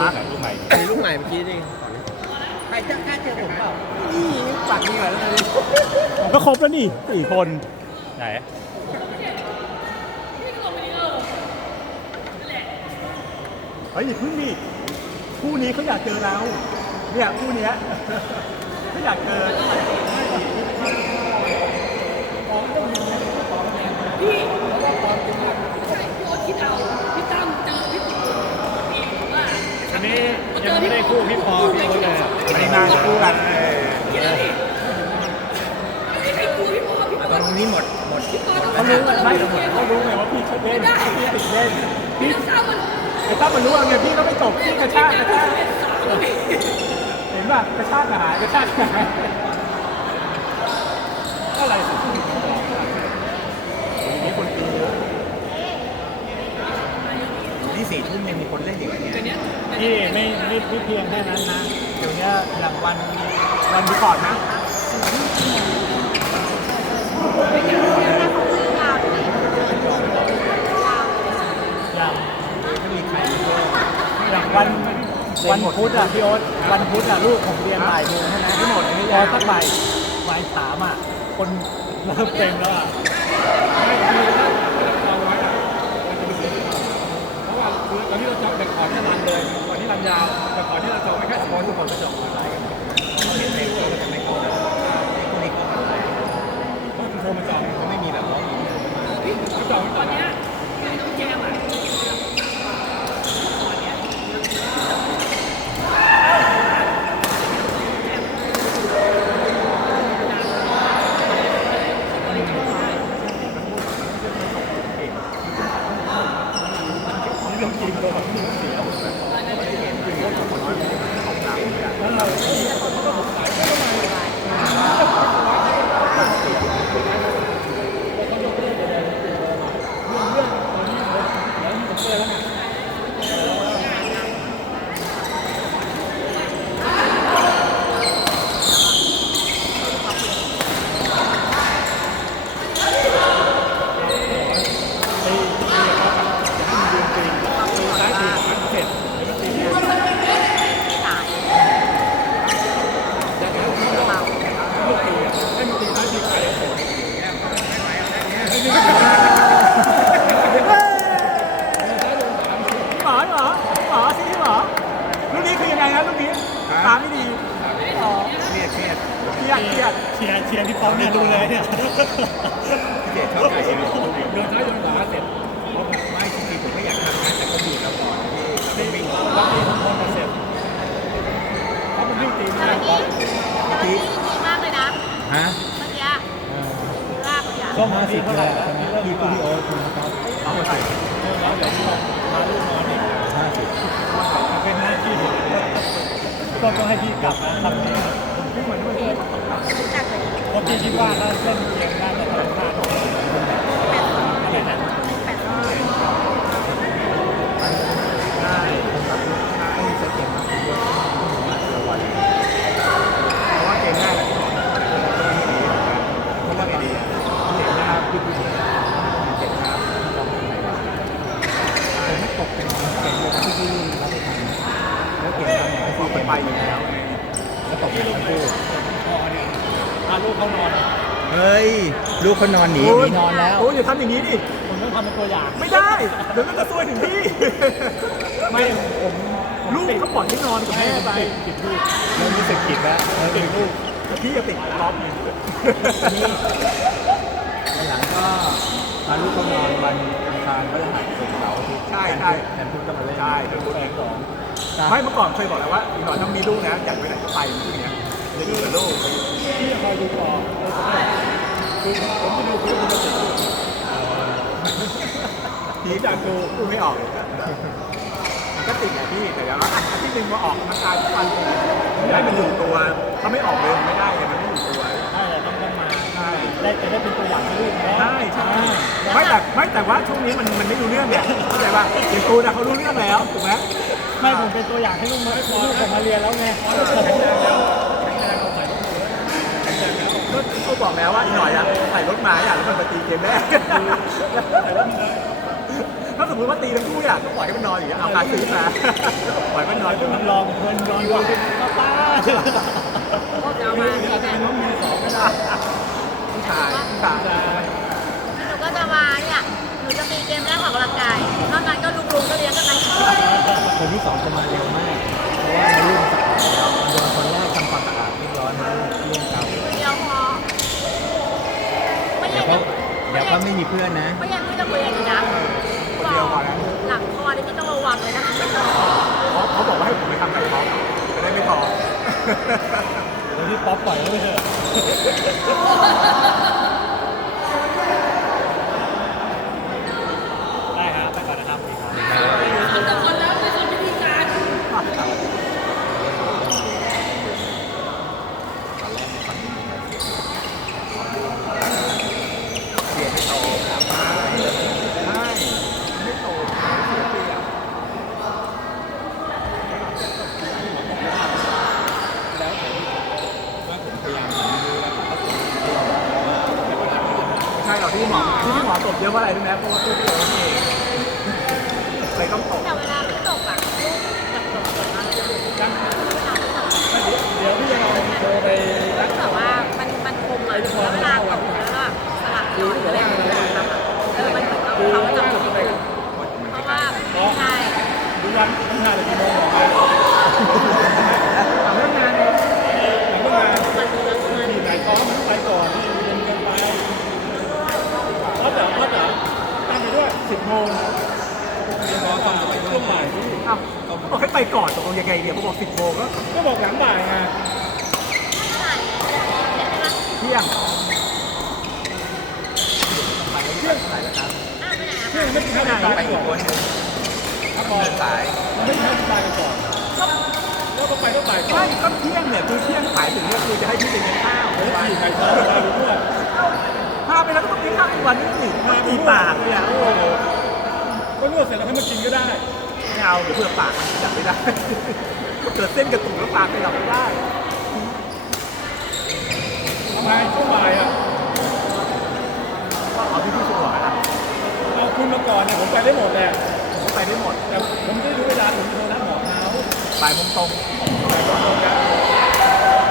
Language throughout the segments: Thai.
ลูกไหนลูกใหม่มีลูกใหม่เมื่อกี้นี่ใครจะกล้าเจอผมเปล่านี่ปากนี่ไงแล้วตอนนี้ก็ครบแล้วนี่สี่คน ไหนเฮ้ยอย่าเพึ่งดิคู่นี้เขาอยากเจอเราเนี่ยคู่เนี้ยเขาอยากเจอพี่ใช่พี่โอ๊ตคิดเอาพี่ตั้มเจอพี่ติ๋วพี่ว่า อันนี้ยังไม่ได้คู่พี่ปอพี่โอ๊ตเลยอะ อันนี้น่าจะคู่กันเออตรงนี้หมดหมดเขารู้ไม่เขารู้ไงว่าพี่ชอบเล่นพี่ติดเล่นพี่ต้องทราบมันแต่ถ้ามันรู้ว่าไงพี่ก็ไม่จบพี่กระชากกระชากเห็นป่ะกระชากหายกระชากหายอะไรสิมีคนตีเยอะนี่สี่ทุ่มยังมีคนเล่นอยู่เนี่ยยี่ไม่ไม่เพียงแค่นั้นนะ เดี๋ยวเนี้ยหลังวันวันดีคอร์ดนะอย่างไม่มีใครอย่างวันวันพุธอะพี่โอ๊ตวันพุธอะลูกผมเรียนบ่ายโมงใช่ไหมไม่หมดไม่รอสักบ่ายบ่ายสามอะคนเริ่มเต็มแล้วอะเพราะว่าคือตอนนี้เราจองแต่ขอที่รันเลย ก่อนที่รันยาวแต่ขอที่เราจองไปแค่สปอนทุกคนก็จองออนไลน์กันเขาเห็นในตัวจะไม่เข้าใจพวกนี้เขาอะไรก็คือโทรมาจองเขาไม่มีแบบว่ามีเขาจองไม่ตต่ออนเนี้ยไม่ต้องแก้อ่ เรื่องจริงตัวเสีย หมอหมอหมอสิหมอลูกนี้คือยังไงนะลูกนี้ตาไม่ดี เครียดเครียด เครียดเครียด เชียร์เชียร์พี่ป๊อปเนี่ยดูเลยเนี่ย เจ็บชอบใจเอง โดนซ้ายโดนขวาเสร็จ ไม่จริงๆผมไม่อยากทำนะแต่ก็อยู่แล้วก่อนที่วิ่ง แล้วตีทุกคนเสร็จเขาเป็นวิ่งตีไม่ได้บอล ที่ ดีมากเลยนะ ฮะ เมื่อกี้ ลากเลยอะก็มาสิบเท่าไหร่แล้วนี่เริ่มพี่ดีกว่าพี่โอ๊ตคุณครับเอาไปใส่แล้วเดี๋ยวที่เรามาลูกนอนอีกห้าสิบเป็นหน้าที่ก็ต้องให้พี่กลับมาทำนี่จัดเลยเพราะพี่คิดว่าถ้าเล่นเกมน่าจะทำพลาดอะไรนะ แปดรอบ ได้ต้องมีเซตเกมมาด้วยระวังเพราะว่าเกมหน้าแล้วเพราะว่าดีเกมหน้าคือผู้ชนะเกมหน้าต้องอะไรวะ ผมไม่ตกเป็นเก่งเลยที่ที่รับไม่ทันแล้วเก่งทำอย่าง พอ ที่ ไป เป็น ไปอยู่แล้ว แล้วตกเป็นทั้งคู่ พาลูกเขานอน เฮ้ย ลูก เขานอนหนีหนีนอนแล้วโอ้ยอย่าทำอย่างนี้ดิผมต้องทำเป็นตัวอย่าง ไม่ได้เดี๋ยวมันจะซวยถึงพี่ไม่ผมลูกเขาปล่อยให้นอนกับให้แม่ไปไปผิดลูกเริ่มรู้สึกผิดแล้วเออเป็นลูกแต่พี่จะติดรอบนี้นี่วันหลังก็พาลูกเขานอนวันอังคารพฤหัสศุกร์เสาร์อาทิตย์ใช่ใช่แทนพุธก็มาเล่นใช่เดี๋ยวพูดแปเอดงสองไม่เมื่อก่อนเคยบอกแล้วว่าอีกหน่อยต้องมีลูกนะอยากไปไหนก็ไปมันพูดอย่างเงี้ยจะอยู่กับลูกพี่คอยดูต่อ ผมจะดูคือปกติทีอยากดูพูดไม่ออกเลยมันก็ติดแหละพี่แต่แล้วอาทิตย์หนึ่งมาออกกำลังกายทุกวันให้มันอยู่ตัวถ้าไม่ออกเลยไม่ได้เลยมันไม่อยู่ตัวใช่ต้องต้องมาใช่ได้จะได้เป็นตัวอย่างให้ลูกนะใช่ใช่ไม่แต่ไม่แต่ว่าช่วงนี้มันมันไม่รู้เรื่องเนี่ยเข้าใจป่ะอย่างกูนะเขารู้เรื่องแล้วถูกไหมไม่ผมเป็นตัวอย่างให้ลูกมาลูกผมมาเรียนแล้วไง ก็เขาบอกแล้วว่าอีกหน่อยอะใส่รถมาอยากแล้วมันไปตีเกมแรกถ้าสมมติว่าตีทั้งคู่อยากก็ปล่อยให้มันนอนอย่างเงี้ยเอาการซื้อมาปล่อยมันนอนงเป็นป้าป้าพวกเรามาที่แบบน้องมีสองก็ได้ผู้ชายผู้ชายหนูก็จะมาเนี่ยหนูจะมีเกมแรกออกกำลังกายนอกนั้นก็ลุกๆก็เลี้ยงกันไปคนที่สองจะมาเร็วมากเพราะว่าในเรื่องสะอาดโดนคนแรกทำความสะอาดเรียบร้อยในเรื่องเก่า เดียวพอไม่ เดี๋ยัยวงเขาเดี๋ยวเขาไม่มีเพื่อนนะไม่ยังไม่จะคุยกันอีกนะคนเดียวพอแล้วหลังคอนี่ไม่ต้องระวังเลยนะเขาเขาบอกว่าให้ผมไปทำกับเขาจะได้ไม่ท้องเดี๋ยวที่ป๊อปปล่อยไว้เถอะได้ครับไปก่อนนะครับสวัสดีครับ ทำแต่คนแล้วไม่สนวิธีการเสียไม่โตครับใช่ไม่โตเสียเปรียบไม่ใช่หรอกที่หมอที่พี่หมอตบเยอะเพราะอะไรรู้ไหมเพราะว่าตัวพี่โอเองเลยต้องตบ แต่เวลาไม่ตกอะแบบตกส่วนมากจะดู เดี๋ยวพี่จะลองโทรไปรัก แบบว่ามันมันคมอะแล้วเวลาตกแล้วก็สลับย้อนอะไรอย่างเงี้ยทำอะเออมันเหมือนกับเขาจะหมุนเพราะว่าใช่ ดูวันทำงานกี่โมงบอกมา ทำเรื่องงานเอง หลังเลิกงาน มันมันมัน ที่ไหนซ้อมไปก่อนที่เย็นเกินไปพัดเหรอพัดเหรอตั้งไปด้วยสิบโมงเรียนร้องต่อไปช่วงบ่ายที่ เอ้าเขาบอ กให้ไปก่อนตกลงยังไงเดี๋ยวเขาบอกสิบโมงก็ก็บอกหลังบ่ายไงเที่ยงเที่ยงอ้าวไปไหนอะเที่ยงไม่ถึงห้าสิบไปก่อนถ้าพอสายไม่ถึงห้าสิบไปก่อนแล้วก็ไปก็บ่ายก่อใช่นก็เที่ยงเนี่ยคือเที่ยงขายถึงเนี่ยคือจะให้พี่ไปกินข้าวแล้วขี่ไปซ้อมไปด้วยพาไปแล้วก็ต้องกินข้าวอีกวันนึงอีกตีปากเนี่ยโอ้โหก็นวดเสร็จแล้วให้มันกินก็ได้ ไม่เอาเดี๋ยวเพื่อปากมันจับไม่ได้ เกิดเส้นกระตุกแล้วปากไปหลับไม่ได้ทำไมช่วงบ่ายอะก็เอาที่พี่สุบอกนะเอาคุณมาก่อนเนี่ยผมไปได้หมดแหละผมก็ไปได้หมด แต่ผมไม่ได้รู้เวลาผมโทรนัดหมอเท้าบ่ายโมงตรงไปก่อนตรงกัน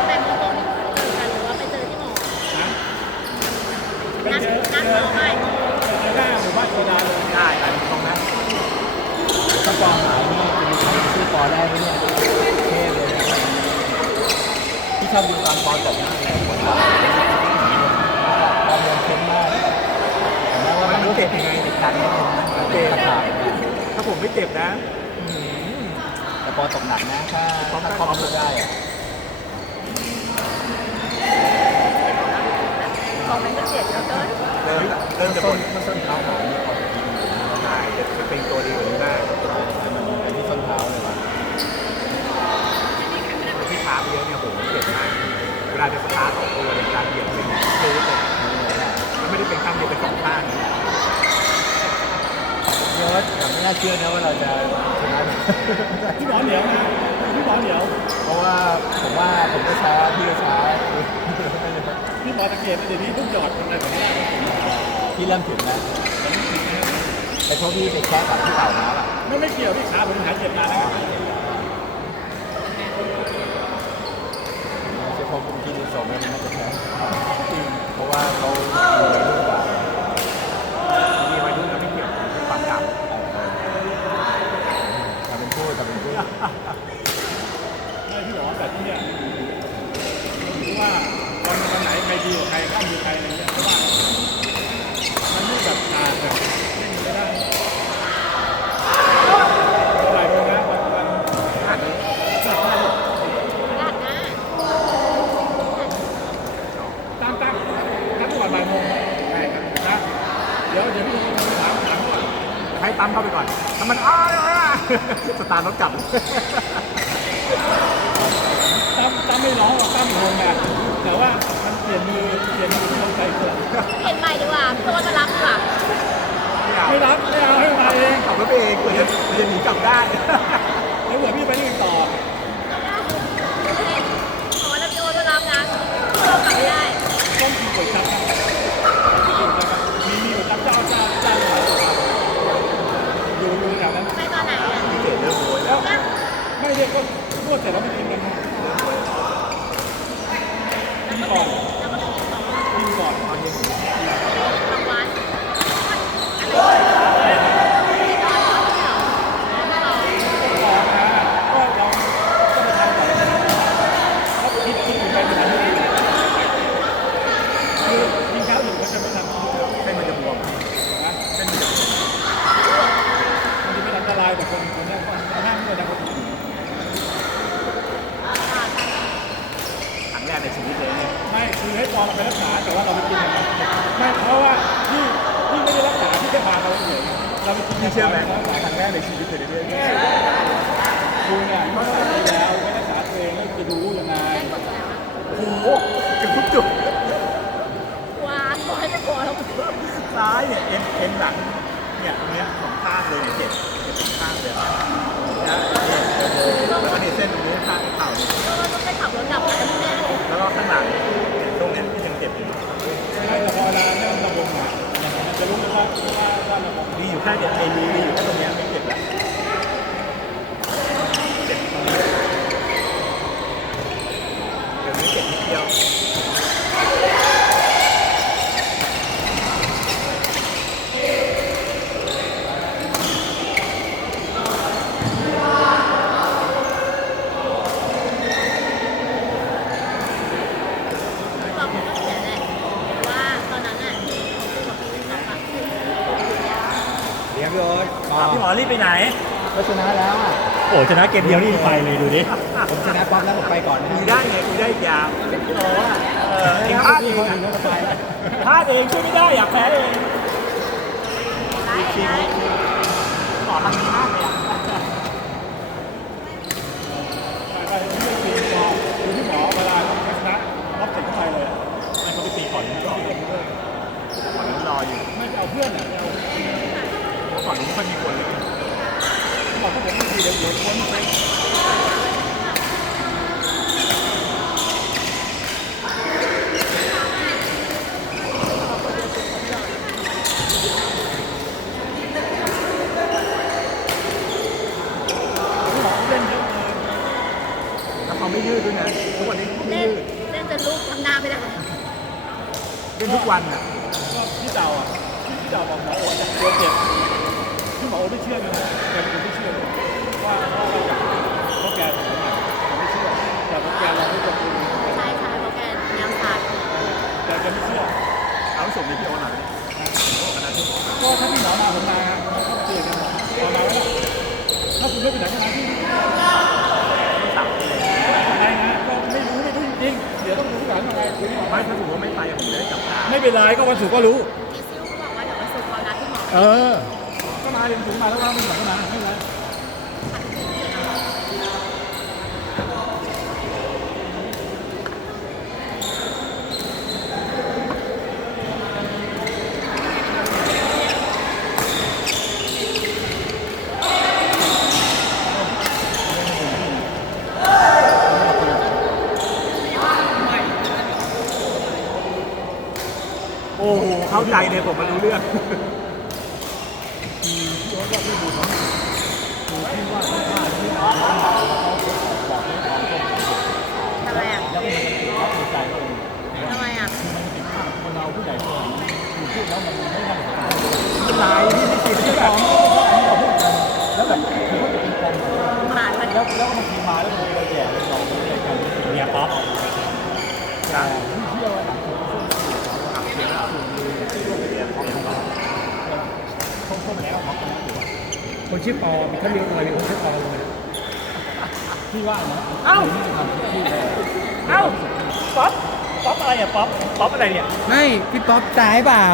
แต่โมโตนี่เจอกันหรือว่าไปเจอที่หมอนะไปนัดเจอนัดเจหมออใหม่ไปเจอหน้าหมู่บ้านโซดาเลย ได้บ่ายโมงตรงนะ ถ้าปอหายนี่จะมีใครชื่อปอได้ไหมเนี่ยเทพเลยนะที่ชอบดูตอนปอตกหน้าเลยปอเรียนเข้มมากแต่แม้ว่ามันรู้เจ็บยังไงติดกันนิดนึงนะเจ็บขาดถ้าผมไม่เจ็บนะอื้อหือแต่ปอตกหนักนะถ้าถ้าครอบคลุมได้อะของมันก็เจ็บแล้วเกินเริ่มเริ่มจะส้บ่นนส้นเท้าหายนี่ปอใช่จะเป็นตัวดีกว่านี้ได้ เป็นที่ส้นเท้าเลยว่ะ ที่ช้าไปเยอะเนี่ยผมเจ็บมาก เว ลาจะสตาร์ทออกตัวในการเหยียบเป็นรูดเลยมันไม่ได้เป็นข้างเดียวเป็นสองข้างเชื่อว่าแต่ไม่น่าเชื่อนะว่าเราจะชนะพี่หมอเหนียวพี่หมอเหนียวเพราะว่าผมว่าผมก็ช้าพี่ก็ช้าพี่หมอสังเกตเดี๋ยวนี้ทุกหยอดอะไรแบบนี้พี่เริ่มถึงแล้วแต่เพราะพี่ไปแค่กับพี่เต่ามาป่ะไม่ไม่เกี่ยวพี่ขาผมหายเจ็บนานแล้ว ไม่ใช่เพราะผมกินส องแล้วมันน่าจะแพ้เพราะว่าเขาอยู่ในรุ่นกว่ามีวัยรุ่นแล้วไม่เกี่ยวเป็นความจำทำเป็นพูดทำเป็นพูดไม่พี่หมอแต่ที่เนี่ยรู้ว่าวันวันไหนใครดีกว่าใครข้ามดีใครอะไรเงี้ยเพราะว่ามันไม่แบบขาดแบบไม่มีไม่ได้หลายโมงนะวันวัน อ่านเลย ด้านหน้า ตั้งตั้งตั้งก่อนบ่ายโมงใช่ครับนะเดี๋ยวเดี๋ยวพี่จะถามถามก่อน ให้ ตั้มเข้าไปก่อนถ้ามันอ้าวอ้าวสตาร์ทรถกลับตั้มตั้มไม่ร้องหรอกตั้มงงไงแต่ว่ามันเปลี่ยนมือเปลี่ยนมือลงใจเกิดเห็นใหม่ดีกว่าตัวจะรับดีกว่าไม่รับไม่เอาให้มาเองขับรถไปเองเผื่อจะเผื่อจะหนีกลับได้แล้วเผื่อพี่ไปนี่ต่อขอแล้วพี่โอ๊ตจะรับนะเรากลับไม่ได้ต้องมีก๋วยจั๊บนะมีมีก๋วยจั๊บเจ้าเจ้าเจ้าหลายตัวอยู่อยู่แถวนั้น ไปตอนไหนอะ เกิดเรื่องโวยแล้ว นั่น ไม่เรียกก็นวดเสร็จแล้วไม่กินกัน ซ้ายเนี่ยเอ็นเอ็นหลังเนี่ยตรงเนี้ยสองข้างเลยเนี่ยเจ็บเจ็บสองข้างเลยนะเนี่ยแล้วก็นี่เส้นตรงนี้ข้างเข่าเนี่ยก็ต้องไปขับรถกลับมาที่แม่แล้วก็ข้างหลังเนี่ยตรงเนี้ยยังเจ็บอยู่ไม่แต่พอเวลาเนี่ยมันระบมอะจะรู้ไหมว่าว่าว่าระบมดีอยู่แค่เนี่ยไอ้รูมีอยู่แค่ตรงเนี้ยไม่เจ็บแล้วเจ็บตรงนี้เดี๋ยวนี้เจ็บนิดเดียว ตอนผมก็เสียแหละว่าตอนนั้นอะที่ผมเป็นคนที่ชอบอะ เลี้ยง โยนพี่หมอรีบไปไหนก็ชนะแล้วอะโอ้ชนะเกมเดียวนี่ไปเลยดูดิผมชนะป๊อปแล้วผมไปก่อนนะคุยได้ไงคุยได้อีกยาวเออเองพลาดเองคนอื่นก็ไปแล้วพลาดเองช่วยไม่ได้อยากแพ้เองได้ได้หมอทำดีมากเลยอะไปที่ไม่ตีพอคือที่หมอเวลาชนะรับเสร็จเข้าไปเลยให้เขาไปตีก่อนก่อนก่อนนั้นรออยู่ไม่เอาเพื่อนอะเอาเพราะ ก่อนนี้ไม่ค่อยมีคนเลยบอกเขาผมไม่ดีเดี๋ยวเดี๋ยวคนไปแล้วเขาไม่ยืดด้วยนะทุกวันนี้ไม่เล่นยืดเล่นจนลูกทำหน้าไม่ได้ เล่นทุกวันอะ ก็พี่เต่าอะ พี่เต่าบอกหมอโอ๊ตตัวเจ็บ พี่หมอโอ๊ตไม่เชื่อเลยแกเป็นคนไม่เชื่อเลยว่าว่าเราจะเพราะแกถึงขนาดไม่เชื่อแต่พอแกเราไม่ตกลงใช่ใช่เพราะแกแนวศาสตร์แต่แกไม่เชื่อเอาส่งในพี่โอหน่อยคณะที่หมอก็ถ้าพี่หมอมาผมมาผมก็เตือนกันหมอเอามาแล้วถ้าคุณไม่ไปไหนก็มาที่นี่ไม่สั่งเลยอะไรนะก็ไม่รู้ไม่รู้จริงๆเดี๋ยวต้องรู้ก่อนว่าอะไรคุณหมอไม่ถ้าถือว่าไม่ไปผมจะได้จับตาไม่เป็นไรก็วันศุกร์ก็รู้มีซิลก็บอกว่าเดี๋ยววันศุกร์เขานัดที่หมอเออก็มา เรียนถึงมาแล้วว่าไม่หมอก็มาไม่เป็นไรโอ้โหเข้าใจเลยผมมารู้เรื่อง ทำไมอะแล้วกเลยทำไมอะมันติดคนเราผู้ใหญ่คนพูดแล้วมันไม่ได้ผลเป็นไรพี่ไม่ติดที่ใช่แบ แบบ บนี้เราพูดกันแล้วแบบคือว่าจะเป็นปม ผ่านมัน แล้วแล้วบางทีมาแล้วมันไปแย่เลยเราไม่ได้กัน เมียป๊อป แต่ที่เชื่อว่าหลังสุดช่วงคงแล้วเขาคณะอยู่ คนชื่อปอมีเขาเลี้ยงอะไรมีคนชื่อปอเลยที่ว่านะเอ้าที่จะทำที่เอ้าป๊อปป๊อปอะไรอะป๊อปป๊อปอะไรเนี่ยไม่พี่ป๊อปตายเปล่า